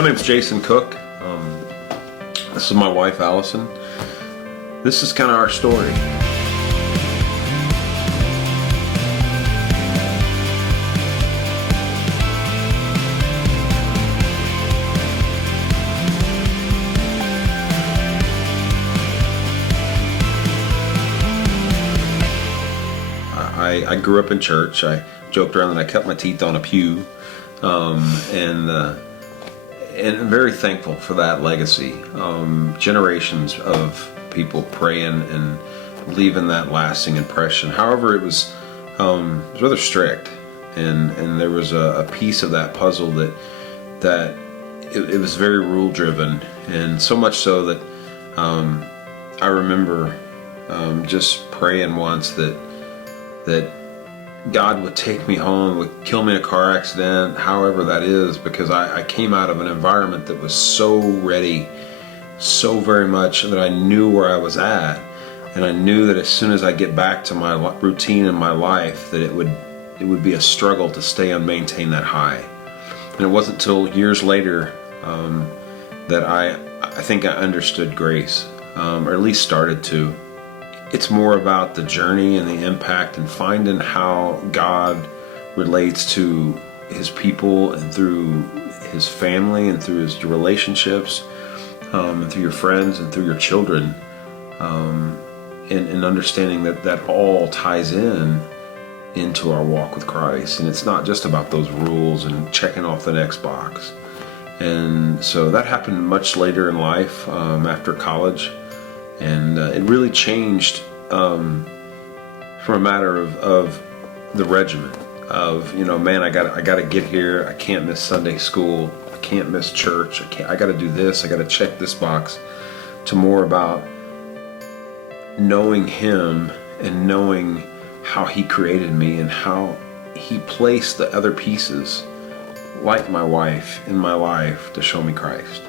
My name's Jason Cook. This is my wife, Alison. This is kind of our story. I grew up in church. I joked around that I cut my teeth on a pew, and very thankful for that legacy. Generations of people praying and leaving that lasting impression. However, it was rather strict, and there was a piece of that puzzle that it was very rule driven, and so much so that I remember just praying once that God would take me home, would kill me in a car accident, however that is, because I came out of an environment that was so ready, so very much that I knew where I was at, and I knew that as soon as I get back to my routine in my life, that it would be a struggle to stay and maintain that high. And it wasn't until years later that I think I understood grace, or at least started to. It's more about the journey and the impact and finding how God relates to His people and through His family and through His relationships, and through your friends and through your children, and understanding that all ties into our walk with Christ. And it's not just about those rules and checking off the next box. And so that happened much later in life, after college. And it really changed from a matter of the regimen of, man, I gotta get here. I can't miss Sunday school. I can't miss church. I gotta do this. I gotta check this box. To more about knowing Him and knowing how He created me and how He placed the other pieces, like my wife, in my life to show me Christ.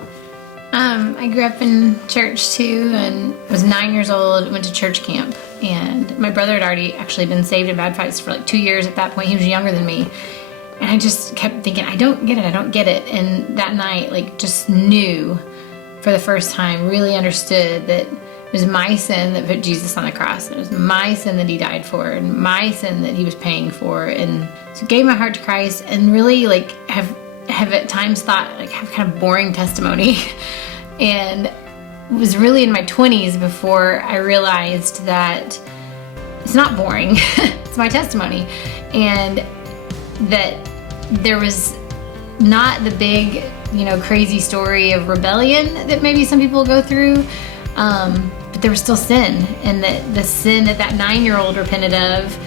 I grew up in church too, and was 9 years old, went to church camp, and my brother had already actually been saved in bad fights for like 2 years at that point. He was younger than me, and I just kept thinking, I don't get it. And that night, just knew for the first time, really understood that it was my sin that put Jesus on the cross. It was my sin that He died for, and my sin that He was paying for. And so gave my heart to Christ, and really have at times thought have kind of boring testimony. And was really in my 20s before I realized that it's not boring. It's my testimony. And that there was not the big, crazy story of rebellion that maybe some people go through. But there was still sin. And that the sin that 9-year-old repented of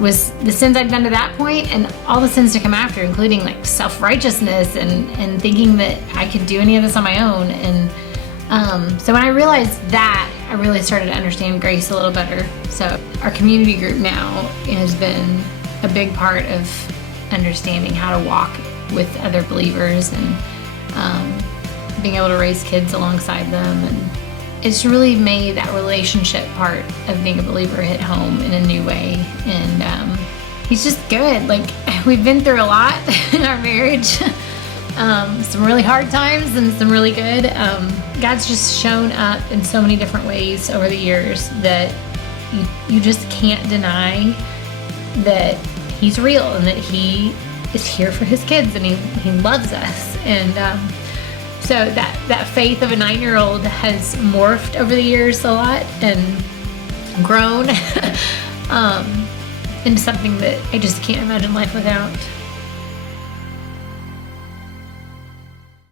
was the sins I'd done to that point, and all the sins to come after, including self-righteousness and thinking that I could do any of this on my own. And so when I realized that, I really started to understand grace a little better. So our community group now has been a big part of understanding how to walk with other believers and being able to raise kids alongside them. And it's really made that relationship part of being a believer hit home in a new way. And He's just good. We've been through a lot in our marriage. Some really hard times and some really good. God's just shown up in so many different ways over the years that you just can't deny that He's real and that He is here for His kids and He loves us. And so that faith of a 9-year-old has morphed over the years a lot and grown into something that I just can't imagine life without.